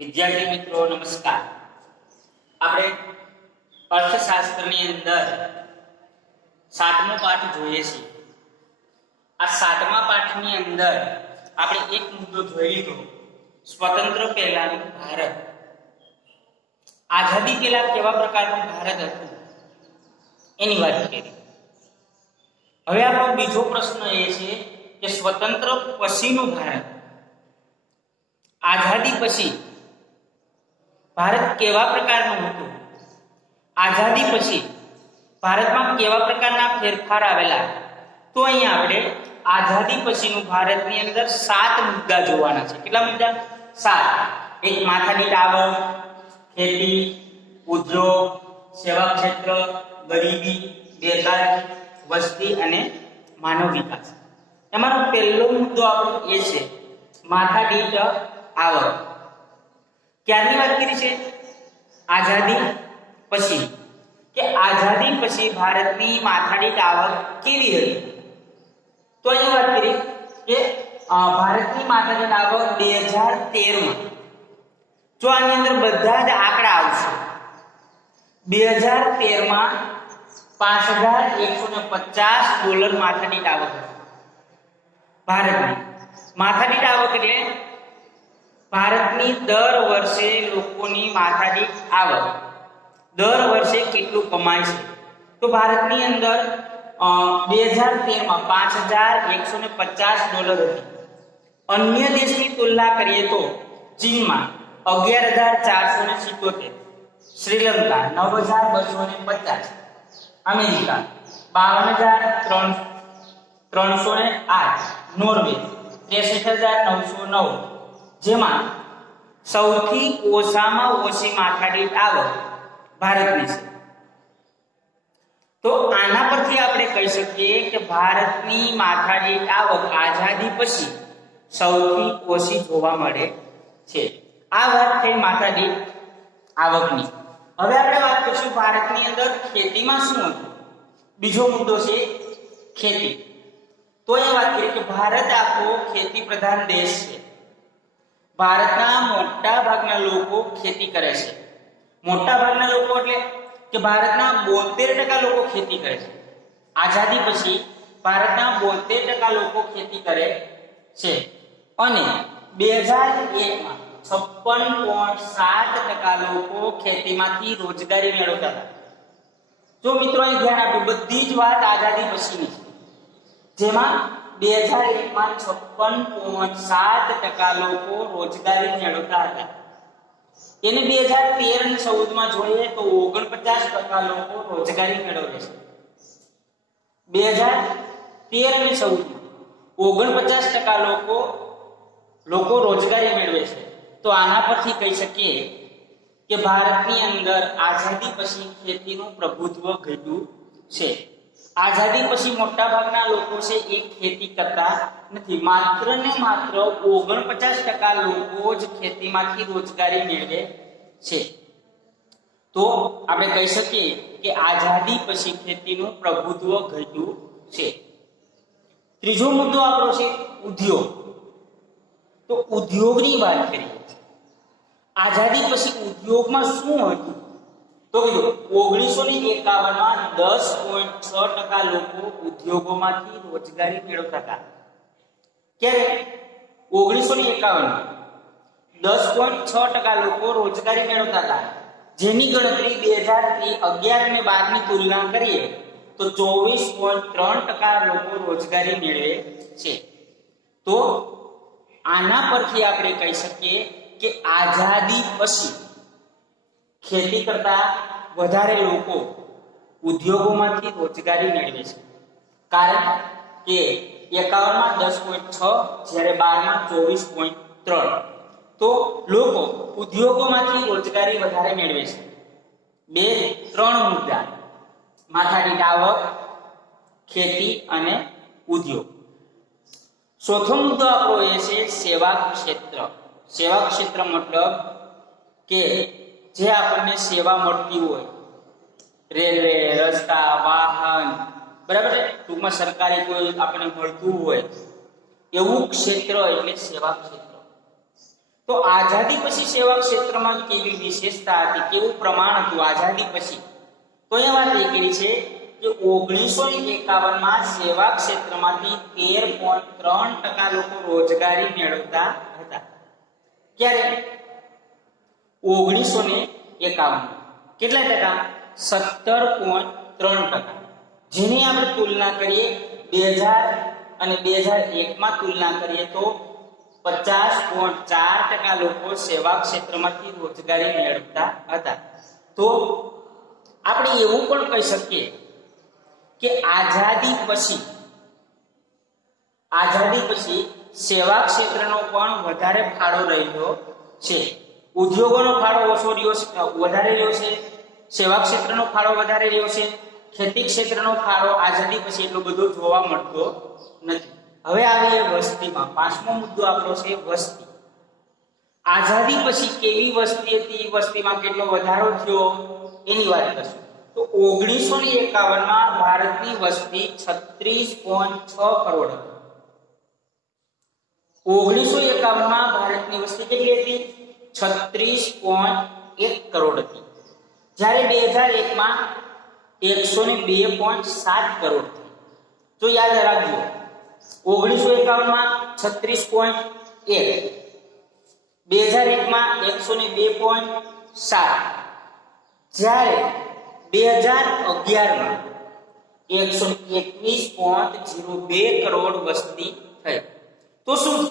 વિદ્યાર્થી મિત્રો નમસ્કાર। આપણે અર્થશાસ્ત્રની અંદર સાતમો પાઠ જોઈએ છીએ। આ સાતમા પાઠની અંદર આપણે એક મુદ્દો જોઈ લીધો, સ્વતંત્ર પહેલાનું ભારત। આઝાદી પહેલા કેવા પ્રકારનું ભારત હતું એની વાત કરી। હવે આપણો બીજો પ્રશ્ન એ છે કે સ્વતંત્ર પછીનું ભારત, આઝાદી પછી ભારત કેવા પ્રકારનું હતું, આઝાદી પછી ભારતમાં કેવા પ્રકારના ફેરફાર આવેલા। તો અહીંયા આપણે આઝાદી પછીનું ભારતની અંદર 7 મુદ્દા જોવાના છે। કેટલા મુદ્દા? 7। એક માથાદીઠ આવક, ખેતી, ઉદ્યોગ, સેવા ક્ષેત્ર, ગરીબી, બેકારી, વસ્તી અને માનવ વિકાસ। એમાંનો પહેલો મુદ્દો આપણો એ છે માથાદીઠ આવક। ક્યારની વાત કરી છે? આઝાદી પછી, કે આઝાદી પછી ભારતની માથાદીઠ આવક કેવી હતી? તો અહીં વાત કરી કે ભારતની માથાદીઠ આવક 2013 માં, જો આની અંદર બધા જ આંકડા આવશે, 2013 માં $5,150 માથાદીઠ આવક હતી ભારતની। માથાદીઠ આવક એટલે ભારતની દર વર્ષે લોકોની માથાદીઠ આવક, દર વર્ષે કેટલું કમાય છે। તો ભારતની અંદર 2013 માં $5,150 હતી। અન્ય દેશની તુલના કરીએ તો ચીનમાં 11,477, શ્રીલંકા 9,250, અમેરિકા 52,308, નોર્વે 63,909, જેમાં સૌથી ઓછામાં ઓછી માથાદીઠ આવક ભારતની છે। તો આના પરથી આપણે કહી શકીએ કે ભારતની માથાદીઠ આવક આઝાદી પછી સૌથી ઓછી જોવા મળે છે। આ વાત થઈ માથાદીઠ આવકની। હવે આપણે વાત કરીશું ભારતની અંદર ખેતીમાં શું હતું। બીજો મુદ્દો છે ખેતી। તો એ વાત કરીએ કે ભારત આખો ખેતી પ્રધાન દેશ છે। ભારતના મોટા ભાગના લોકો ખેતી કરે છે। મોટા ભાગના લોકો એટલે કે ભારતના 72% લોકો ખેતી કરે છે। આઝાદી પછી ભારતના 72% લોકો ખેતી કરે છે અને 2001 માં 56.7% લોકો ખેતીમાંથી રોજગારી મેળવતા હતા। જો મિત્રો અહીં ધ્યાન આપ્યું, બધી જ વાત આઝાદી પછીની છે, જેમાં 2001 માં 56.7% લોકો રોજગારી મેળવતા હતા। એને 2013 અને 14 માં જોઈએ તો 49% લોકો રોજગારી મેળવે છે। 2013 અને 14 માં 49% લોકો રોજગારી મેળવે છે। તો આના પરથી કહી શકીએ કે ભારતની અંદર આઝાદી પછી ખેતીનું પ્રભુત્વ ઘટ્યું છે। આઝાદી પછી મોટા ભાગના લોકો છે એ ખેતી કરતા નથી, માત્ર ને માત્ર 49% લોકો જ ખેતીમાંથી રોજગારી મેળવે છે। તો આપણે કહી શકીએ કે આઝાદી પછી ખેતીનું પ્રભુત્વ ઘટ્યું છે। ત્રીજો મુદ્દો આપણો છે ઉદ્યોગ। તો ઉદ્યોગની વાત કરીએ, આઝાદી પછી ઉદ્યોગમાં શું હતું? તો 1951 માં 10.6% લોકો ઉદ્યોગોમાંથી રોજગારી મેળવતા હતા। ક્યારે? 1951 માં 10.6% લોકો રોજગારી મેળવતા હતા, જેની ગણતરી 2011 અને 12 ની તુલના કરીએ તો 24.3% લોકો રોજગારી મેળવે છે। તો આના પરથી આપણે કહી શકીએ કે આઝાદી પછી ખેતી કરતા વધારે લોકો ઉદ્યોગોમાંથી રોજગારી મેળવે છે। કારણ કે 51 માં 10.6, જ્યારે 12 માં 24.3, તો લોકો ઉદ્યોગોમાંથી રોજગારી વધારે મેળવે છે। 2-3 મુદ્દા, માથાદીઠ આવક, ખેતી અને ઉદ્યોગ। ચોથો મુદ્દો આપણો એ છે સેવા ક્ષેત્ર। સેવા ક્ષેત્ર મતલબ કે જે આપણને સેવા મળતી હોય, રેલવે, રસ્તા, વાહન, બરાબર છે, ટૂંકમાં સરકારી કોઈ આપણને મળતું હોય એવું ક્ષેત્ર એટલે સેવા ક્ષેત્ર। તો આઝાદી પછી સેવા ક્ષેત્રમાં કેવી વિશેષતા હતી, કેવું પ્રમાણ હતું આઝાદી પછી? તો એ વાત એ કરી છે કે 1951 માં સેવા ક્ષેત્રમાંથી 13.3% લોકો રોજગારી મેળવતા હતા. ક્યારે? 1951. કેટલા ટકા? 17.3%. જેની આપણે તુલના કરીએ 2000 અને 2001 માં તુલના કરીએ તો 50.4% લોકો સેવા ક્ષેત્રમાંથી રોજગારી મેળવતા હતા. તો આપણે એવું પણ કહી શકીએ કે આઝાદી પછી સેવા ક્ષેત્રનો પણ વધારે ફાળો રહ્યો છે. ઉદ્યોગોનો ફાળો વધારે રહ્યો છે, સેવા ક્ષેત્રનો ફાળો વધારે રહ્યો છે, ખેતી ક્ષેત્રનો ફાળો આઝાદી પછી એટલો બધો જોવા મળતો નથી. હવે આવીએ વસ્તીમાં. પાંચમો મુદ્દો આપણો છે વસ્તી. આઝાદી પછી કેવી વસ્તી હતી, વસ્તીમાં કેટલો વધારો થયો એની વાત કરશું. તો 1951 માં ભારતની વસ્તી 36.6 કરોડ હતી. 1951 માં ભારતની વસ્તી કેટલી હતી? 36.1 કરોડ હતી. જ્યારે 2001 માં 102.7 કરોડ થઈ. તો યાદ રાખજો, 1951 માં 36.1, 2001 માં 102.7, જ્યારે 2011 માં 121.02 કરોડ વસ્તી થઈ. તો શું થયું?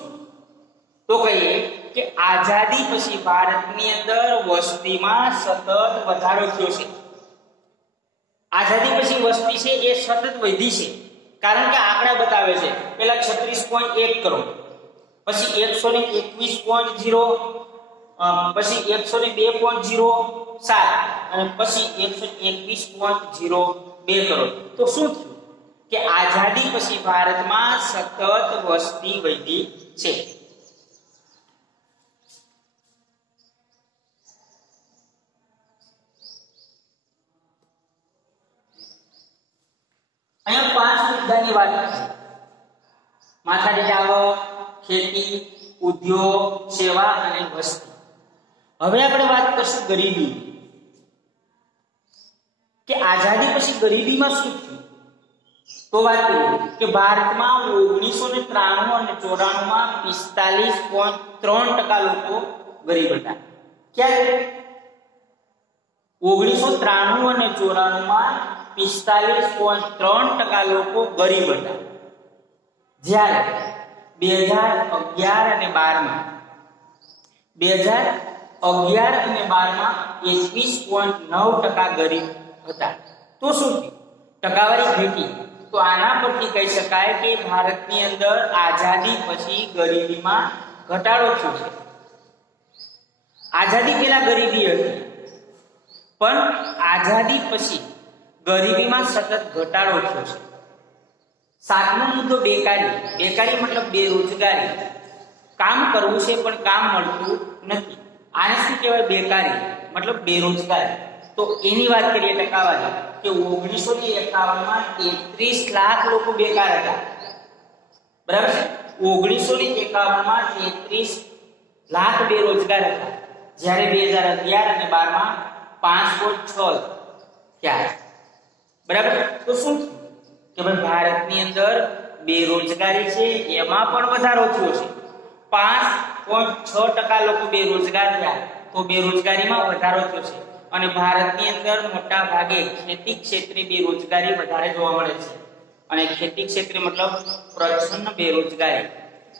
તો કહીએ કે આઝાદી પછી ભારતની અંદર વસ્તીમાં સતત વધારો થયો છે. આઝાદી પછી વસ્તી છે એ સતત વધી છે, કારણ કે આંકડા બતાવે છે પહેલા 36.1 કરોડ, પછી 121.0, પછી 102.07 અને પછી 121.02 કરોડ. તો શું થયું કે આઝાદી પછી ભારતમાં સતત વસ્તી વધી છે. અહીંયા 5 મુદ્દાની વાત છે. માથાદીઠ આવક, ખેતી, ઉદ્યોગ, સેવા અને વસ્તી. હવે આપણે વાત કરશું ગરીબી, કે આઝાદી પછી ગરીબીમાં શું થયું. તો વાત કરીએ કે ભારતમાં 1993 અને 94 માં 45.3% લોકો ગરીબ હતા. ક્યારે? 1993 અને 94 માં 45.3% લોકો ગરીબ હતા. જ્યારે 2011 અને 12 માં 21.9% ગરીબ હતા. તો શું થયું? ટકાવારી ઘટી. તો આના પરથી કહી શકાય કે ભારતની અંદર આઝાદી પછી ગરીબીમાં ઘટાડો થયો છે. આઝાદી પહેલા ગરીબી હતી, પણ આઝાદી પછી ગરીબીમાં સતત ઘટાડો થયો છે. 7મો મુદ્દો બેકારી. બેકારી મતલબ બેરોજગારી. કામ કરવું છે પણ કામ મળતું નથી. આને શું કહેવાય? બેકારી મતલબ બેરોજગારી. તો એની વાત કરીએ ટકાવારી, કે 1951 માં 33 લાખ લોકો બેકાર હતા. બરાબર છે? 1951 માં 33 લાખ બેરોજગાર હતા, જ્યારે 2011 અને 12 માં 5.6 થયા. બરાબર? તો શું કે ભાઈ ભારતની અંદર બેરોજગારી છે એમાં પણ વધારો થયો છે. 5.6% લોકો બેરોજગાર થયા. તો બેરોજગારીમાં વધારો થયો છે. અને ભારતની અંદર મોટા ભાગે ખેતી ક્ષેત્રે બેરોજગારી વધારે જોવા મળે છે. અને ખેતી ક્ષેત્રે મતલબ પ્રચંડ બેરોજગારી.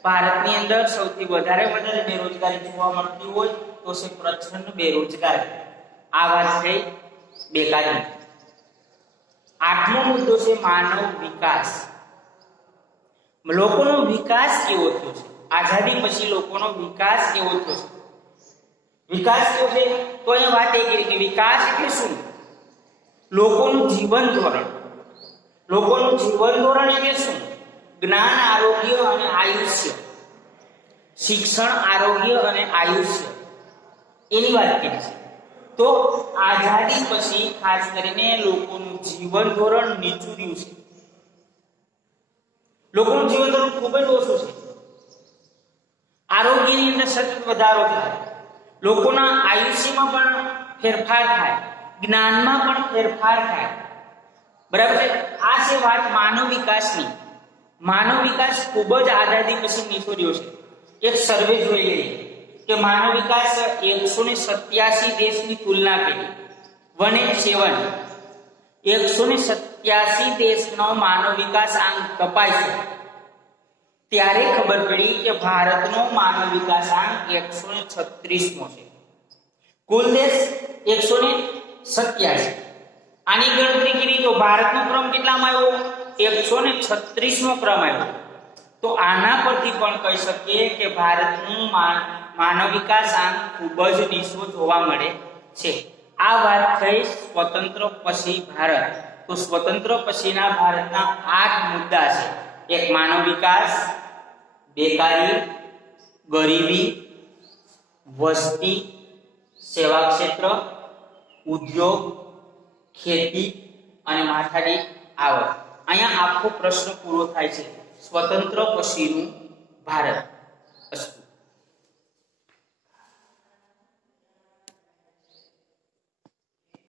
ભારતની અંદર સૌથી વધારે બેરોજગારી જોવા મળતી હોય તો છે પ્રચંડ બેરોજગારી. આ વાત થઈ બેકારી. 8મો મુદ્દો છે માનવ વિકાસ. લોકોનો વિકાસ કેવો થયો છે? આઝાદી પછી લોકોનો વિકાસ કેવો થયો છે? વિકાસ કેવો છે? તો એ વાત એ કરી કે વિકાસ એટલે શું? લોકોનું જીવન ધોરણ. લોકોનું જીવન ધોરણ એટલે શું? જ્ઞાન, આરોગ્ય અને આયુષ્ય. શિક્ષણ, આરોગ્ય અને આયુષ્ય, એની વાત કરી છે. તો આઝાદી પછી ખાસ કરીને લોકોનું જીવન ધોરણ નીચું રહ્યું છે. લોકોનું જીવન ધોરણ ખૂબ જ ઓછું છે. આરોગ્ય આરોગ્યની અંદર સતત વધારો થાય, લોકોના આયુષ્યમાં પણ ફેરફાર થાય, જ્ઞાનમાં પણ ફેરફાર થાય. બરાબર છે. આ છે વાત માનવ વિકાસની. માનવ વિકાસ ખૂબ જ આઝાદી પછી નીકળ્યો છે. એક સર્વે જોઈ લઈએ કે માનવ વિકાસ 187 દેશની તુલના કરી. 187 દેશનો માનવ વિકાસ આંક તપાય છે ત્યારે ખબર પડી કે ભારતનો માનવ વિકાસ આંક 136મો છે. કુલ દેશ 187. આની ગણતરી કરી તો ભારતનો ક્રમ કેટલામાં આવ્યો? 136મો ક્રમ આવ્યો. તો આના પરથી પણ કહી શકીએ કે ભારતનું માનવ વિકાસ આંક ખૂબ જ નીચો જોવા મળે છે. આ વાત થઈ સ્વતંત્ર પછી ભારત. તો સ્વતંત્ર પછીના ભારતના 8 મુદ્દા છે. એક માનવ વિકાસ, બેકારી, ગરીબી, વસ્તી, સેવા ક્ષેત્ર, ઉદ્યોગ, ખેતી અને માથાદીઠ આવક. અહીંયા આખો પ્રશ્ન પૂરો થાય છે. સ્વતંત્ર પછીનું ભારત.